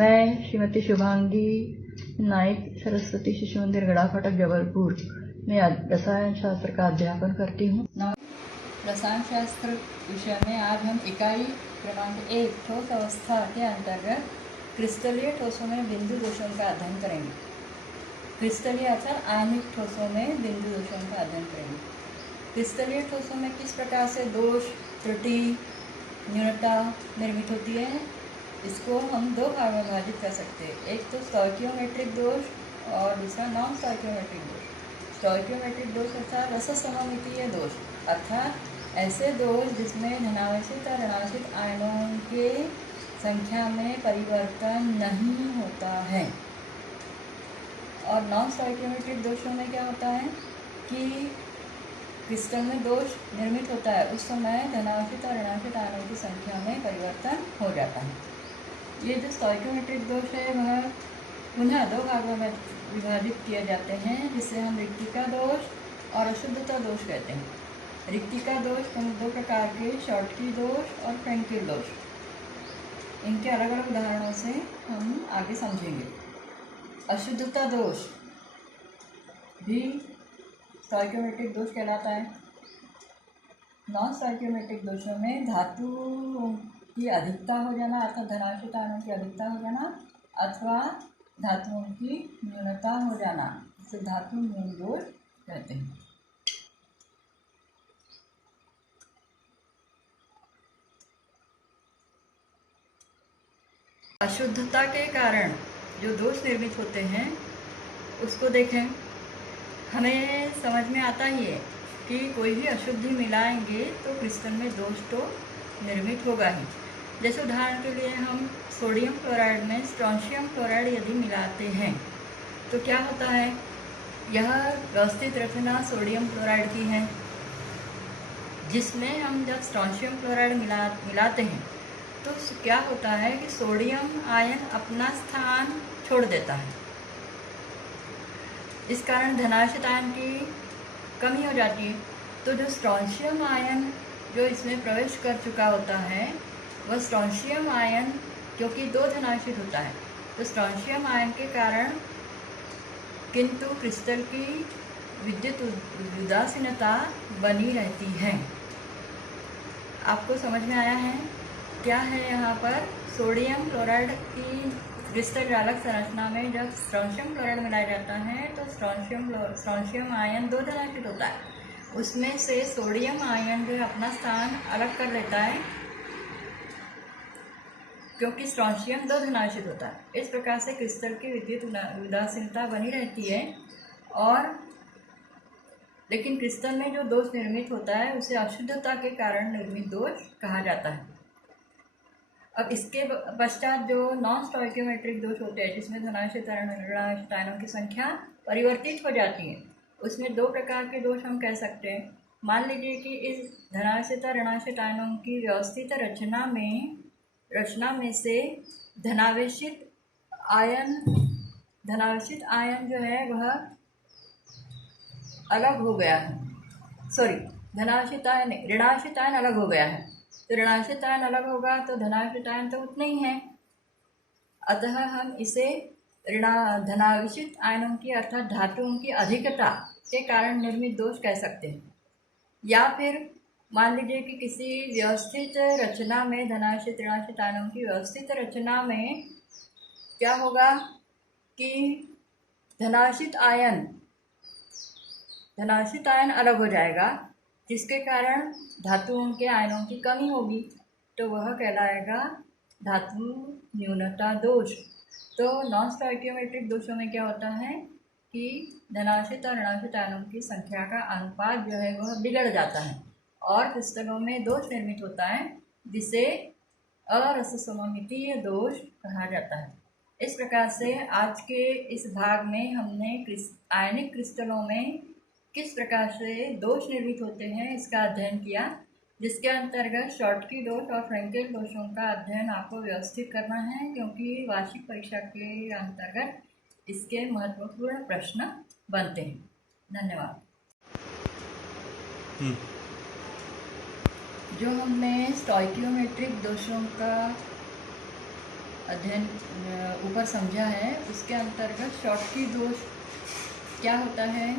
मैं श्रीमती शुभांगी नाइक सरस्वती शिशु मंदिर गड़ा फाटक जबलपुर में रसायन शास्त्र का अध्यापन करती हूँ। रसायन शास्त्र विषय में आज हम इकाई क्रमांक 1 ठोस अवस्था के अंतर्गत क्रिस्टलीय ठोसों में बिंदु दोषों का अध्ययन करेंगे। क्रिस्टलीय अर्थात आयनिक ठोसों में बिंदु दोषों का अध्ययन करेंगे। क्रिस्टलीय ठोसों में किस प्रकार से दोष, त्रुटि, न्यूनता निर्मित होती है, इसको हम दो भागों में विभाजित कर सकते हैं। एक तो स्टोइकियोमेट्रिक दोष और दूसरा नॉन स्टोइकियोमेट्रिक दोष। स्टोइकियोमेट्रिक दोष अर्थात रससममितीय दोष, अर्थात ऐसे दोष जिसमें धनावेशित और ऋणावेशित आयनों के संख्या में परिवर्तन नहीं होता है। और नॉन स्टोइकियोमेट्रिक दोषों में क्या होता है कि क्रिस्टल में दोष निर्मित होता है, उस समय धनावेशित और ऋणावेशित आयनों की संख्या में परिवर्तन हो जाता है। ये जो स्टोइकियोमेट्रिक दोष है वह पुनः दो भागों में विभाजित किए जाते हैं, जिसे हम रिक्तिका दोष और अशुद्धता दोष कहते हैं। रिक्तिका दोष दो प्रकार के, शॉर्टकी दोष और फ्रेंकेल दोष। इनके अलग अलग उदाहरणों से हम आगे समझेंगे। अशुद्धता दोष भी स्टोइकियोमेट्रिक दोष कहलाता है। नॉन स्टोइकियोमेट्रिक दोषों में धातु की अधिकता हो जाना अर्थात धनावेशित आयनों की अधिकता हो जाना अथवा धातुओं की न्यूनता हो जाना, इसे धातु न्यून दोष कहते हैं। अशुद्धता के कारण जो दोष निर्मित होते हैं उसको देखें। हमें समझ में आता ही है कि कोई भी अशुद्धि मिलाएंगे तो क्रिस्टल में दोष तो निर्मित होगा ही। जैसे उदाहरण के लिए हम सोडियम क्लोराइड में स्ट्रोंशियम क्लोराइड यदि मिलाते हैं तो क्या होता है, यह व्यवस्थित रचना सोडियम क्लोराइड की है, जिसमें हम जब स्ट्रोंशियम क्लोराइड मिलाते हैं तो क्या होता है कि सोडियम आयन अपना स्थान छोड़ देता है। इस कारण धनावेशित आयन की कमी हो जाती है। तो जो स्ट्रोंशियम आयन जो इसमें प्रवेश कर चुका होता है वह स्ट्रोंशियम आयन, क्योंकि दो धनावेशित होता है तो स्ट्रोंशियम आयन के कारण किंतु क्रिस्टल की विद्युत उदासीनता बनी रहती है। आपको समझ में आया है क्या है? यहाँ पर सोडियम क्लोराइड की क्रिस्टल जालक संरचना में जब स्ट्रोंशियम क्लोराइड मिलाया जाता है तो स्ट्रोंशियम आयन दो धनावेशित होता है, उसमें से सोडियम आयन जो अपना स्थान अलग कर लेता है क्योंकि स्ट्रोंशियम दो धनावेशित होता है। इस प्रकार से क्रिस्टल की विद्युत उदासीनता बनी रहती है। और लेकिन क्रिस्टल में जो दोष निर्मित होता है उसे अशुद्धता के कारण निर्मित दोष कहा जाता है। अब इसके पश्चात जो नॉन स्टोइकियोमेट्रिक दोष होते हैं, जिसमें धनावेशित और ऋणावेशित आयनों की संख्या परिवर्तित हो जाती है, उसमें दो प्रकार के दोष हम कह सकते हैं। मान लीजिए कि इस धनावेशित और ऋणावेशित आयनों की व्यवस्थित रचना में से धनावेशित आयन जो है वह अलग हो गया है। ऋणावेशित आयन अलग हो गया है। तो ऋणावेशित आयन अलग होगा तो धनावेशित आयन तो उतने ही हैं, अतः हम इसे धनावेशित आयनों की अर्थात धातुओं की अधिकता के कारण निर्मित दोष कह सकते हैं। या फिर मान लीजिए कि किसी व्यवस्थित रचना में धनावेशित ऋणावेशित आयनों की व्यवस्थित रचना में क्या होगा कि धनावेशित आयन अलग हो जाएगा, जिसके कारण धातुओं के आयनों की कमी होगी, तो वह कहलाएगा धातु न्यूनता दोष। तो नॉन स्टोइकियोमेट्रिक दोषों में क्या होता है कि धनावेशित और ऋणावेशित आयनों की संख्या का अनुपात जो है वह बिगड़ जाता है और क्रिस्टलों में दोष निर्मित होता है, जिसे अरससममितीय दोष कहा जाता है। इस प्रकार से आज के इस भाग में हमने आयनिक क्रिस्टलों में किस प्रकार से दोष निर्मित होते हैं इसका अध्ययन किया, जिसके अंतर्गत शॉर्टकी दोष और फ्रेंकेल दोषों का अध्ययन आपको व्यवस्थित करना है, क्योंकि वार्षिक परीक्षा के अंतर्गत इसके महत्वपूर्ण प्रश्न बनते हैं। धन्यवाद। जो हमने स्टोइकियोमेट्रिक दोषों का अध्ययन ऊपर समझा है, उसके अंतर्गत शॉटकी दोष क्या होता है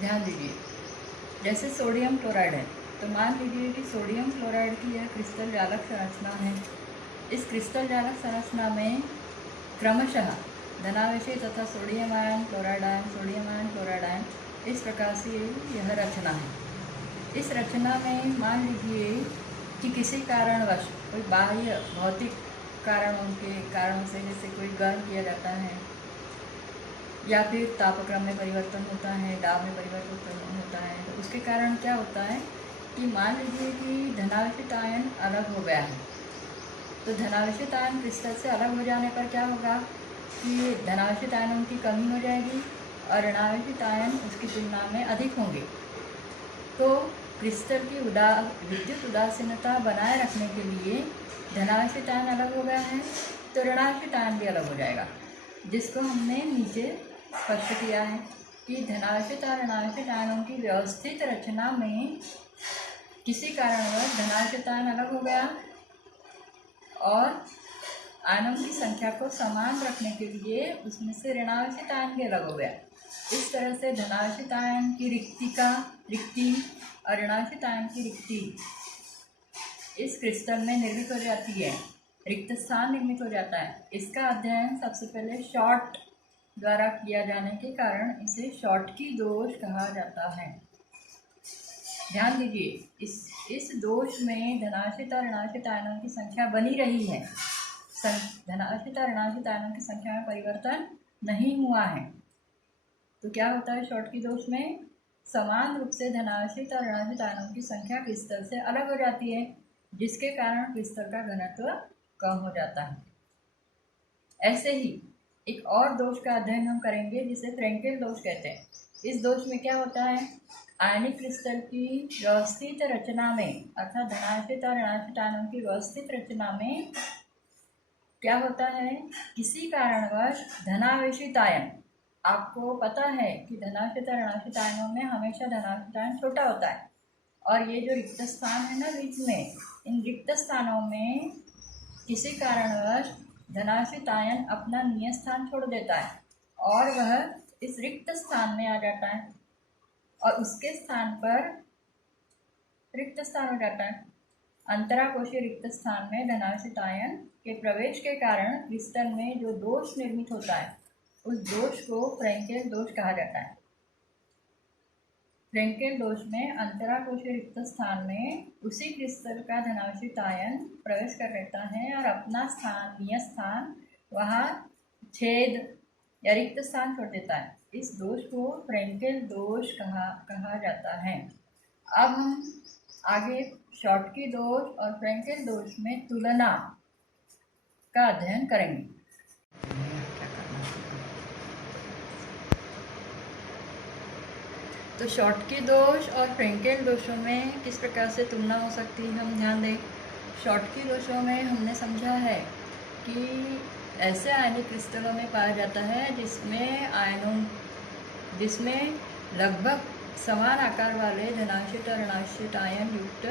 ध्यान दीजिए। जैसे सोडियम क्लोराइड है, तो मान लीजिए कि सोडियम क्लोराइड की यह क्रिस्टल जालक संरचना है। इस क्रिस्टल जालक संरचना में क्रमशः धनावेशी तथा sodium ion chloride ion, sodium ion chloride ion, इस प्रकार से यह रचना है। इस रचना में मान लीजिए कि किसी कारणवश कोई बाह्य भौतिक कारणों से, जैसे कोई गर्म किया जाता है या फिर तापक्रम में परिवर्तन होता है, दाब में परिवर्तन होता है, तो उसके कारण क्या होता है कि मान लीजिए कि धनावेशित आयन अलग हो गया है। तो धनावेशित आयन क्रिस्टल से अलग हो जाने पर क्या होगा कि धनावेशित आयनों की कमी हो जाएगी और ऋणावेशित आयन उसकी तुलना में अधिक होंगे। तो क्रिस्टल की विद्युत उदासीनता बनाए रखने के लिए धनावेशित आयन अलग हो गया है, तो ऋणावेशित आयन भी अलग हो जाएगा, जिसको हमने नीचे स्पष्ट किया है कि धनावेशित और ऋणावेशित आयनों की व्यवस्थित रचना में किसी कारणवश धनावेशित आयन अलग हो गया और आयनों की संख्या को समान रखने के लिए उसमें से ऋणावेशित आयन भी अलग हो गया। इस तरह से धनावेशित आयन की रिक्ति और ऋणावेशित आयन की रिक्ति इस क्रिस्टल में निर्मित हो जाती है, रिक्त स्थान निर्मित हो जाता है। इसका अध्ययन सबसे पहले शॉर्ट द्वारा किया जाने के कारण इसे शॉटकी दोष कहा जाता है। ध्यान दीजिए, इस दोष में धनावेशित और ऋणावेशित आयनों की संख्या बनी रही है। धनावेशित और ऋणावेशित आयनों की संख्या में परिवर्तन नहीं हुआ है। तो क्या होता है शॉटकी दोष में? समान रूप से धनावेशित और ऋणावेशित आयनों की संख्या क्रिस्टल से अलग हो जाती है, जिसके कारण क्रिस्टल का घनत्व कम हो जाता है। ऐसे ही एक और दोष का अध्ययन हम करेंगे जिसे फ्रेंकेल दोष कहते हैं। इस दोष में क्या होता है, आयनिक क्रिस्टल की व्यवस्थित रचना में, अर्थात धनावेशित और ऋणावेशित आयनों की व्यवस्थित रचना में क्या होता है, किसी कारणवश धनावेशित आयन, आपको पता है कि धनावेशित और ऋणावेशित आयनों में हमेशा धनावेशित आयन छोटा होता है, और ये जो रिक्त स्थान है ना बीच में, इन रिक्त स्थानों में किसी कारणवश धनावेशित आयन अपना नियत स्थान छोड़ देता है और वह इस रिक्त स्थान में आ जाता है और उसके स्थान पर रिक्त स्थान हो जाता है। अंतराकोशीय रिक्त स्थान में धनावेशित आयन के प्रवेश के कारण क्रिस्टल में जो दोष निर्मित होता है, उस दोष को फ्रेंकेल दोष कहा जाता है। फ्रेंकेल दोष में अंतराकोशीय रिक्त स्थान में उसी क्रिस्टल का धनावेशित आयन प्रवेश कर लेता है और अपना नियत स्थान वहाँ छेद या रिक्त स्थान छोड़ देता है। इस दोष को फ्रेंकेल दोष कहा जाता है। अब हम आगे शॉटकी दोष और फ्रेंकेल दोष में तुलना का अध्ययन करेंगे। तो शॉटकी दोष और फ्रेंकेल दोषों में किस प्रकार से तुलना हो सकती है, हम ध्यान दें। शॉटकी दोषों में हमने समझा है कि ऐसे आयनिक क्रिस्टलों में पाया जाता है जिसमें लगभग समान आकार वाले धनावेशित और ऋणावेशित आयन युक्त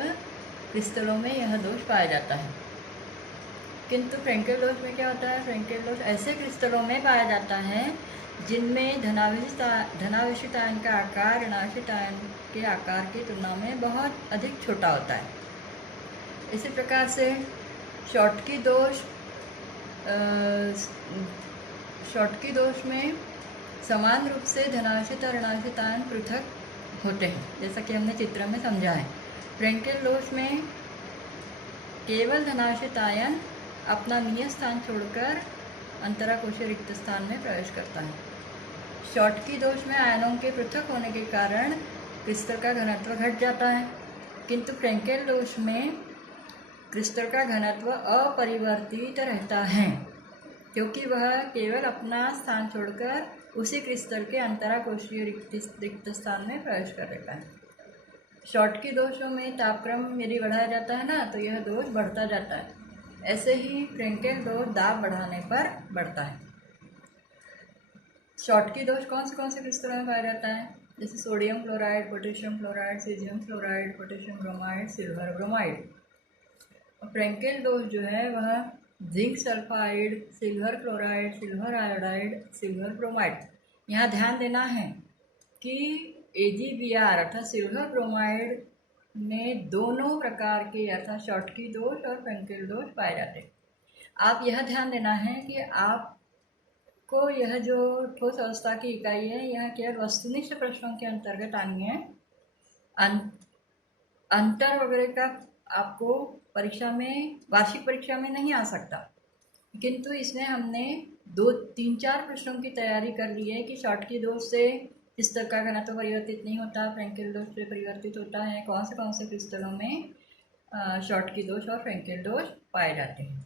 क्रिस्टलों में यह दोष पाया जाता है। किंतु फ्रेंकेल दोष में क्या होता है, फ्रेंकेल दोष ऐसे क्रिस्टलों में पाया जाता है जिनमें धनावेशित आयन का आकार ऋणावेशित आयन के आकार की तुलना में बहुत अधिक छोटा होता है। इसी प्रकार से शॉटकी दोष में समान रूप से धनावेशित और ऋणावेशित आयन पृथक होते हैं, जैसा कि हमने चित्र में समझा है। फ्रेंकेल दोष में केवल धनावेशित आयन अपना नियत स्थान छोड़कर अंतराकोशीय रिक्त स्थान में प्रवेश करता है। शॉटकी दोष में आयनों के पृथक होने के कारण क्रिस्टल का घनत्व घट जाता है, किंतु फ्रेंकेल दोष में क्रिस्टल का घनत्व अपरिवर्तित रहता है, क्योंकि वह केवल अपना स्थान छोड़कर उसी क्रिस्टल के अंतराकोशीय रिक्त स्थान में प्रवेश कर लेता है। शॉटकी दोषों में तापक्रम यदि बढ़ाया जाता है ना, तो यह दोष बढ़ता जाता है। ऐसे ही फ्रेंकेल दोष दाब बढ़ाने पर बढ़ता है। शॉटकी दोष कौन से क्रिस्टलों में पाया जाता है, जैसे sodium chloride, potassium chloride, caesium chloride, potassium bromide, silver bromide. और फ्रेंकेल दोष जो है वह zinc sulphide, silver chloride, silver iodide, silver bromide. यहाँ ध्यान देना है कि AgBr अर्थात सिल्वर ब्रोमाइड में दोनों प्रकार के अर्थात शॉटकी दोष और फ्रेंकेल दोष पाए जाते हैं। आप यह ध्यान देना है कि आपको यह जो ठोस अवस्था की इकाई है यह केवल वस्तुनिष्ठ प्रश्नों के अंतर्गत आनी है। अंतर वगैरह का आपको परीक्षा में, वार्षिक परीक्षा में नहीं आ सकता, किंतु इसमें हमने 2-3-4 प्रश्नों की तैयारी कर ली है कि शॉटकी दोष से क्रिस्टल का घनत्व परिवर्तित नहीं होता, फ्रेंकेल दोष से परिवर्तित होता है, कौन से क्रिस्टलों में शॉटकी दोष और फ्रेंकेल दोष पाए जाते हैं।